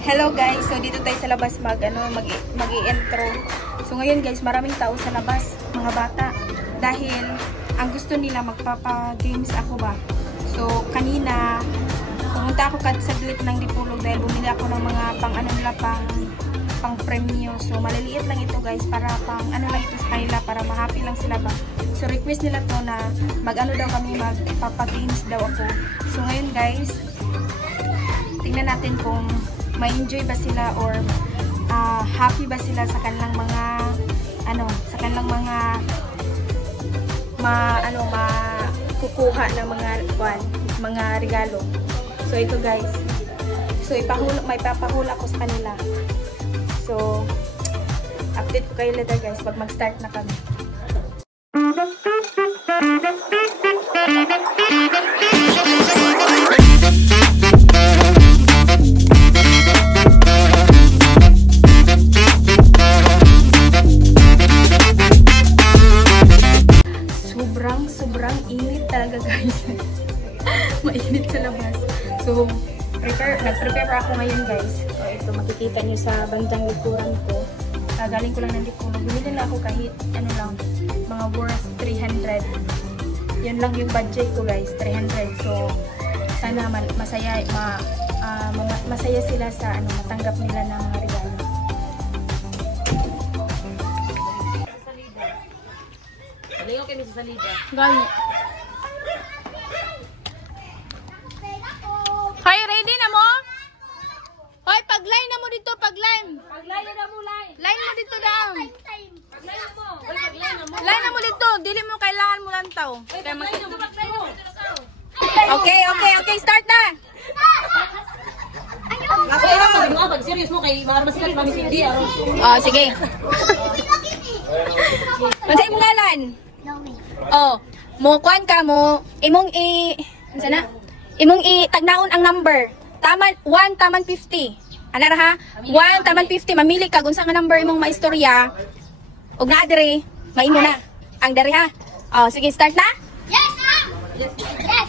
Hello guys, so dito tayo sa labas mag-i-intro. So ngayon guys, maraming tao sa labas, mga bata. Dahil ang gusto nila magpapa-games ako ba. So kanina, pumunta ako saglit ng Dipolog dahil bumili ako ng mga pang premyo. So maliliit lang ito guys, para pang lang ito sa kanila, para ma-happy lang sila ba. So request nila to na daw kami, magpapa-games daw ako. So ngayon guys, tingnan natin kung ma-enjoy ba sila or happy ba sila sa kanilang mga kukuha ng mga regalo. So ito guys. So may papahula ko sa kanila. So update ko kayo later guys pag mag-start na kami. Sobrang init talaga guys. Mainit sa labas. So, nag-prepare ako ngayon guys. So, ito makikita nyo sa bandang likuran ko. Galing ko lang ng Dipolog. Bumili na ako kahit mga worth 300. Yan lang yung budget ko guys, 300. So, sana masaya sila sa matanggap nila ng mga regalo. Lingaw kayo sa salida. Gani. Hoy, ready na mo? Hoy, pag-line na mo dito, pag-line. Pag-line na mo, line. Line mo dito daw. Pag-line na mo. Pag-line na mo. Line na mo dito. Dili mo kailangan mo lang tao. Pag-line na mo. Okay, start na. Pag serious mo kay mga masikat kami hindi. Oh, sige. Mansay mo ngalan? Oh, kuan ka mo, imong tagnaon ang number. Taman 1 taman 50. Ana ra ha? 1 taman 50, mamili ka kung saan nga number imong maistorya. Ug naa diri, maimo na. Ang diri ha. Oh, sige, start na? Yes, ma'am. Yes.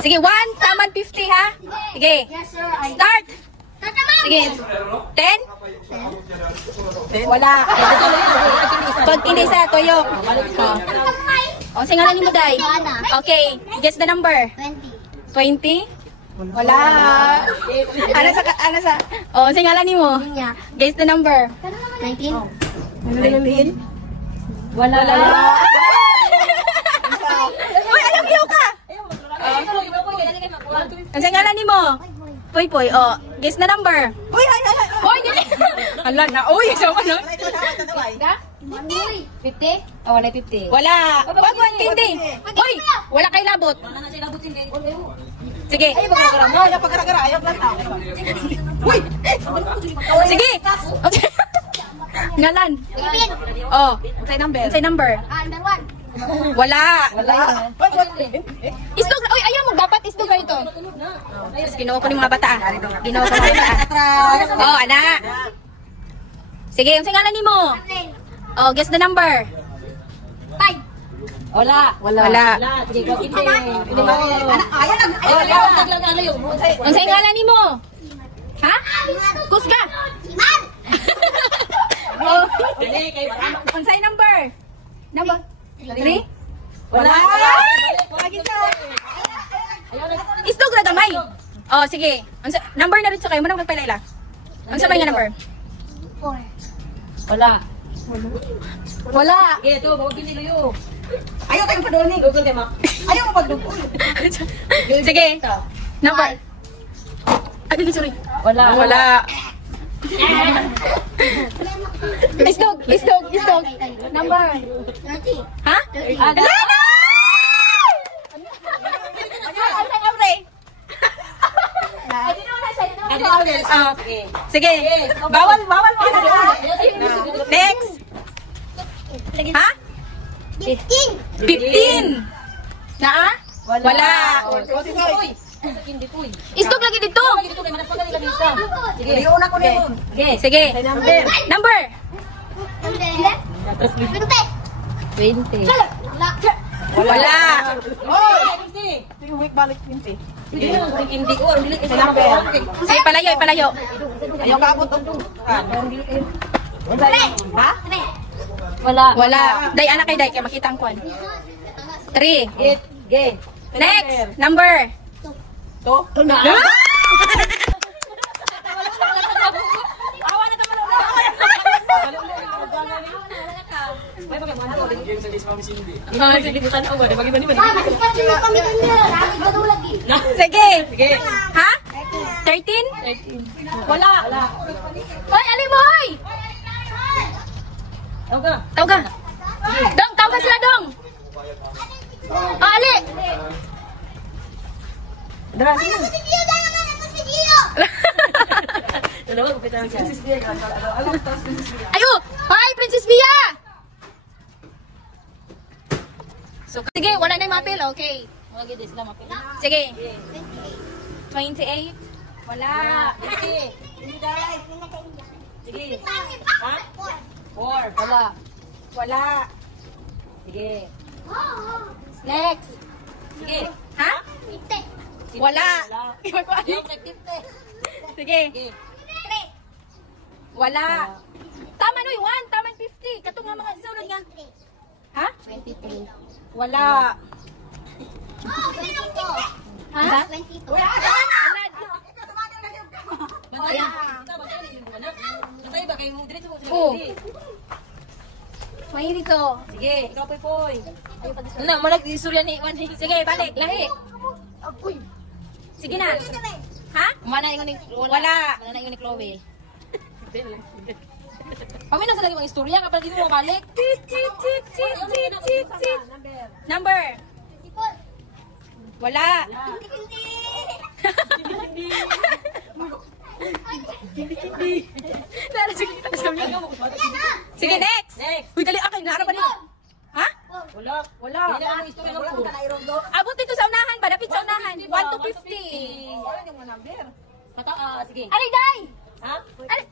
Sige, 1 taman 50 ha. Sige. Yes, sir. Start. Sige. 10? Wala. Pag hindi sa tuyok. O, singalan mo, Day. Okay. Guess the number. 20? Wala. Ano sa? O, singalan mo. Guess the number. 19? Wala. Uy, alam niyo ka. Ang singalan mo. Poy, oh, guess na number. Uy, dili. Hala na, uy, sama na. 50? Oh, wala 50. Wala. Wag, hindi. Uy, wala kay labot. Wala na siya labot hindi. Sige. Ay, pagkara. Ayaw lang tao. Uy. Sige. Okay. Ngalan. Oh, say number. Number 1. Wala. Isdog. Uy, ayaw mo dapat isdog na ito. Ginawa ko ng mga bata. Oh, ana. Sige, yung singalan ni mo. Oh, guess the number. 5. Wala. Sige, hindi. Yung singalan ni mo. Ha? Kusga. Siman! Oh. Yung say number. Number 3? Wala. Isdog na gamay. Oh, sige. Number na rin sa kayo. Manang magpalaila. Ang sabay nga number? 4. Wala. Wala. Sige, ito, mabili kayo. Ayaw tayong padoni. Google kayo, ma. Ayaw mo pagdupo. Sige. Number. Ay, sorry. Wala. Isdog. Number. 30. Ha? Wala na! Sige. Bawal mo na. Next. Ha? 15. Na? Wala. Isdog lagi dito. Sige. Iuna ko na yun. Sige. Number. 20. Wala. Yung week balik 20. Hindi ko. Sige, palayo. Ayaw ka abot og ha? Wala. Day, anak kay Day, kaya makita ang kwan. 3. Ge. Next, number. To. Sige. Ha? 13? Wala. Hoy, alin mo, hoy! Tawag ka. Dong, tawag ka sila, Dong. Ali. Ayo! Hi, Princess Bia! So, sige, wala na yung mapil. Okay. Sige. 28. Wala. Sige. Ha? 4. Wala. Wala. Sige. Next. Sige. Ha? Wala. Sige. Sige. Wala. Tama no, 1. Tama 50. Kato nga mga sulod nga. Ha? 23. Wala. Ha? 22. Wala. Matay ba kayo mong diretso mo? Oo. May dito. Sige, ikaw poy. Nang malag isurya ni Juan. Sige, balik. Lahi. Sige na. Ha? Mana ingon ni Wala. Mana ingon ni Chloe. Pamino sa lagi mga istorya kapag hindi mo balik. Number. Wala. Sige, next. Uy, dali akay na ba nila? Ha? Wala. Wala. Kaya ang istorya ng po. Abot dito sa unahan ba? Dapit sa unahan. 1 to 50. Pataas, sige. Alay, day! Ha? Alay.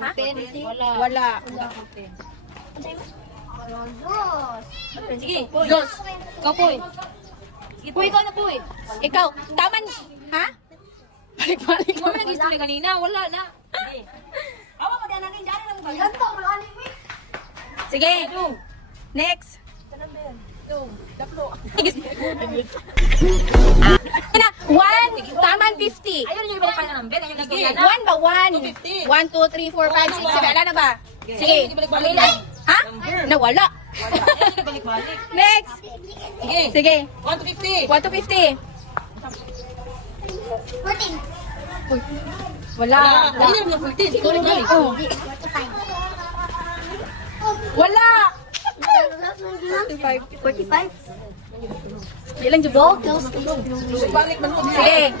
Ha? Wala. Wala. Sige. Dos. Ikaw, Puy. Puy, ikaw na, Puy. Ikaw. Taman. Ha? Balik-balik. Kami nag-history kanina. Wala na. Sige. Sige. Next. Na, 1, taman 50. Ayun yung ibalik pa ng number. Ayun Sige, yung 1 ba? 1. 1, 2, 3, 4, 5, 6, 7. Ala na ba? Sige. Pamila. Ha? Nawala. Ayun yung balik-balik. Next. Sige. Sige. 1 to 50. 1 to 50. 14. Wala. Ayun yung 14. Ikaw rin balik. Oh. 45. Wala. 45. Ilang jubo? Balik man mo. Sige.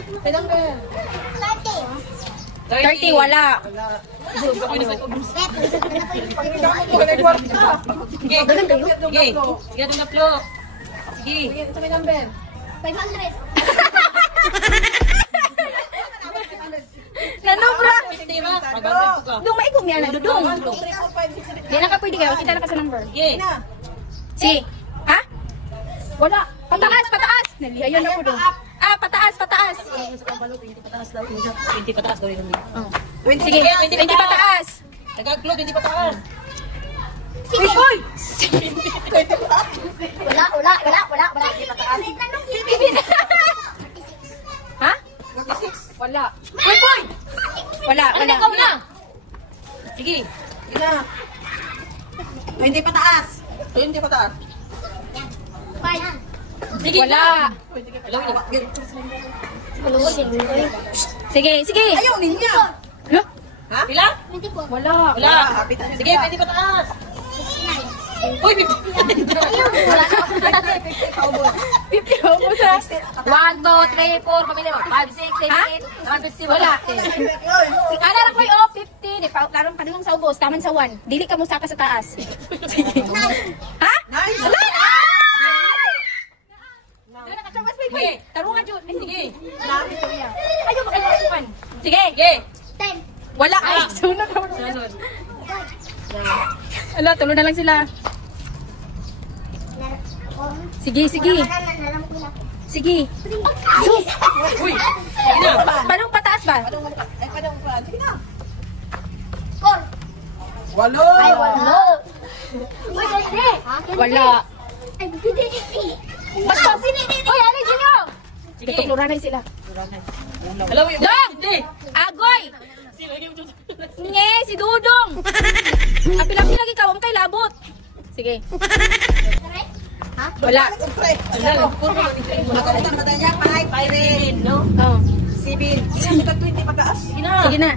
30, wala. Sige. Sige. Sige, itong naplo. Sige. Sa may number. 500. Nanobra. 50 ba? Mag-1 ka. Dudong, maikong niya na, dudong. 1, 2, 3, 4, 5, 6, 7. Di na ka pwede kayo. Kita na ka sa number. Sige. Na. Si. Ha? Wala. Pataas, pataas. Nalihayan ako doon. Ah, pataas, pataas. 20 pataas daw yun. Sige, 20 pataas. Nag-upload, 20 pataas. Uy, uy! Wala. Ha? Wala. Uy, uy! Wala, wala. Ikaw na. Sige. Na. 20 pataas. 20 pataas. Sige. Wala. Sige, sige. Ayaw niya. Lo? Ha? Pila? Wala. Wala. Sige, 20 pataas. Uy, 50. 50 mo sa... 1, 2, 3, 4, pamilya mo. 5, 6, 7, 8, 9, 50. Wala. Ano lang po yung 50. Di pa, karong kanilang sa ubos. Taman sa 1. Dili ka mo saka sa taas. Sige. Ha? Nice. Wala! Doon nakachabas pa Sige. Tarungan, Jun. Ay, Sige. Ayaw makalimutan. Sige. Sige. 10. Wala. Ay, sunod. Sunod. Ala, tulo na lang sila. Sige, sige. Sige. Uy! Sige na! Paano pataas ba? Paano mo pa? Sige na. 4. Walo. Ay, walo. Uy, hindi. Wala. Ay, hindi. Basta. Uy, alin sino? Sige! Tuklaran sila. Alam mo yung Dong! hindi! Agoy! Nge, si Dudong! Apil-apil lagi ka, huwag kay labot. Sige. Wala. Pre. Magkalitan na niya. 5. No? Oh. 7. Sige na. 20 pataas. Sige na! Sige na.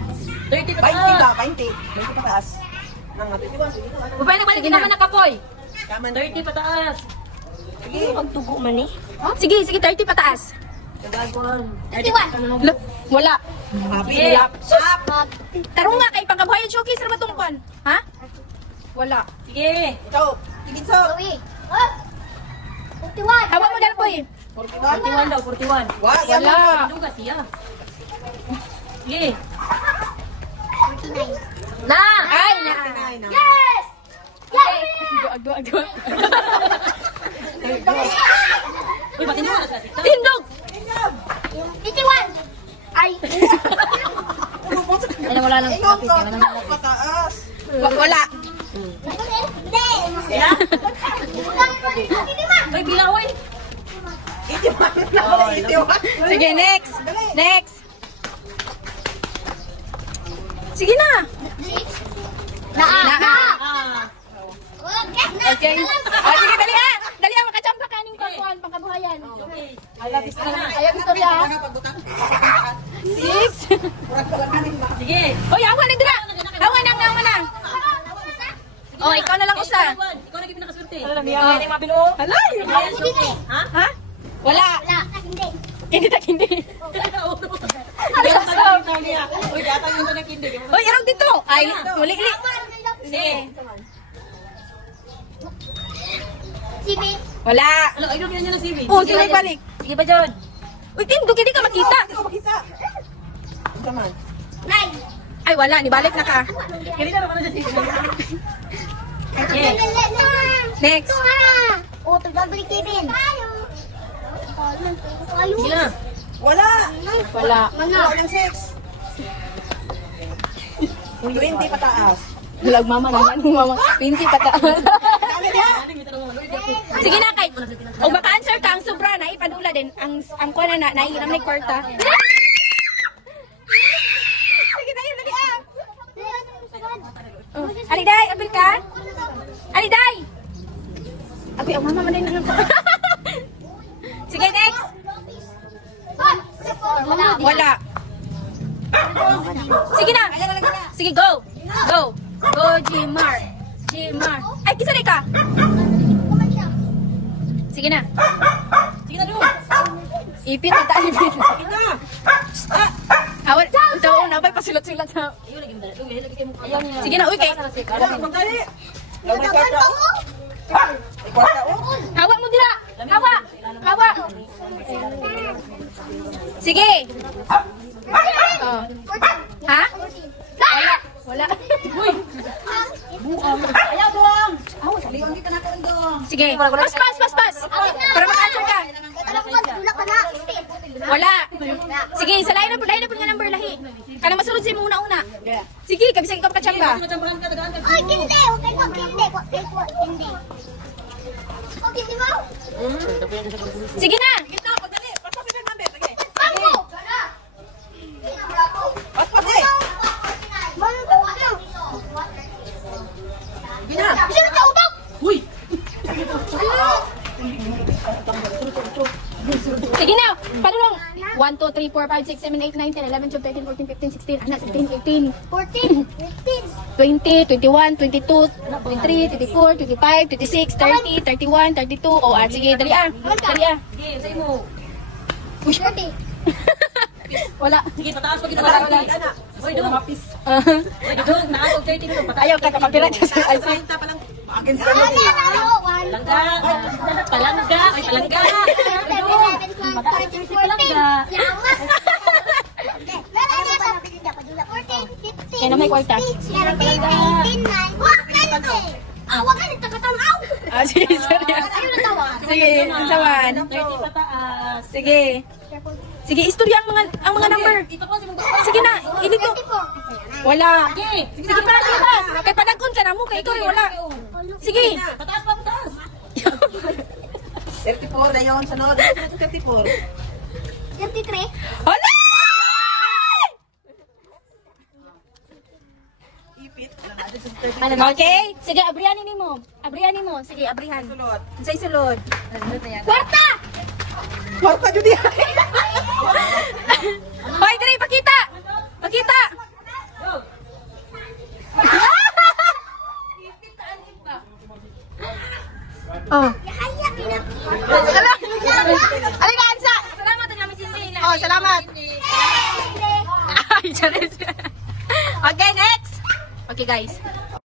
30 pa 20 taas! ba? 20 pataas. Nang 21. Balik naman na kapoy! Kaman. 30 pataas! Sige. Magtugo man eh. Sige, 30 pataas. 31. Look, wala. Sige! Tarong nga kay pangkabuhayan showcase ra batong kwan. Ha? Wala. Sige! Ikaw. Tigit so. Uy. 41. Hawa mo dal po 41 daw, 41. Wa, yan Wala. mo. Duga siya. Sige! 49. Na! Ay, na. Ay, na. Yes! Yes! Agwa. Uy, batin mo na sa sita. Tindog! 51. Ay. Ano, wala nang Ikaw ka. Pataas. Wala. Hindi. Sila? Hindi ma. Uy, bilaw eh! 81. Sige, next. Next. Sige na. 6. Na. Ah! Okay. Ah, sige, dali ah. Dali ah, makacham ka kaning pangkuhan, pangkabuhayan. Okay. Ayaw istorya. 6. Sige! Oy, awan na dira. Awan na. Oh, ikaw na lang usa. Ikaw na pinakaswerte. Oh. Alay. Ha? Ha? Wala. Wala. Hindi. Hindi. Uy, yata yung ito nakindi. Oy, arog dito. Ay, muli. Sige! Sibit. Wala. Ano, ayun yan yung CV. Oh, sige, balik. Sige ba, John? Uy, tindog, hindi ka makita. Hindi ko makita. Ito man. 9. Ay, wala. Nibalik na ka. Kanina naman na siya CV. Sige! Next. Oh, tagbabalik Kevin. Sige na! Wala. Wala. Wala ng 6. 20 pataas. Bulag mama naman. Mama. Pinti pata. Kami niya. Sige na, kay. O maka-answer ka, ang sobra na ipadula din. Ang kuha na naiinam na kwarta. Sige na yun, dali ah. Oh. Aliday, abil ka? Aliday! Abi, ang mama man na. Sige, next. Wala. Sige na. Sige, go. Go. Go, Jimar. Ay, kisali ka. Sige na. Sige na, John! Ipit, ipit. Sige na. Stop. Awan, ito, nabay pasilot-silot sa... Ayun, lagi mo dala. Uy, lagi mo kayo. Sige na, uy, kay. Wala, magdali. May kwarta. May kwarta, oh. Hawa mo dila. Hawa. Sige. Oh. Ha? Wala. Ayaw, Dong! Sige. Pas. Para maka-answer ka. Wala. Sige, sa lain na po nga number lahi. Kana masunod sa mo una-una. Sige, kabisag ikaw pakachamba. Macambahan ka, dagaan ka. Ay, kindi! Huwag kayo kindi! Kindi! Oh, kindi mo? Sige na. Kita, magdali. Paspasin ng number. Sige. Bangko! Paspasin. Sige na. Bisa na siya ubok! Uy! Sige na. Padulong. 1, 2, 3, 4, 5, 6, 7, 8, 9, 10, 11, 12, 13, 14, 15, 16, anak, 17, 18, 14! 15! 20, 21, 22, 23, 24, 25, 26, 30, 31, 32. O, sige, dali ah. Sige, sa'yo mo. 40! Wala. Sige, pataas pa kita. Wala. Uy, Dong! Uh, Uy, Dong! Nakakog 30 dito. Pataas. ayaw ka, kapapira ka sa IC. 30 pa lang. Akin sa Ano? Palangga! Palangga! Uy, palangga! Kaya na may kwarta. 17, 18, 19, wag ka nagtakatamaw! Sige, sorry. Ayaw na tawa. Sige, sawan. 30 pataas. Sige. Sige, istorya ang mga number. Ito po, simong Sige na, ini ko. Wala. Sige. Sige pa, sige pa. Kay padagkon ka na mo, kay ikaw rin wala. Sige. Pataas pa, pataas. 34 na yun. Sunod. 34. 33. Wala! Ipit. Okay? Sige, abrihanin ni mo. Abrihanin mo. Sige, abrihan. Sunod. Sa isulod. Kwarta! Kwarta dyan yan. Hoy, diri, pakita! Pakita! Oh. Yahaya pinakita. Halika, Ansa! Salamat ang namin Cindy. Oh, salamat. Ay, charis. Okay, next. Okay, guys.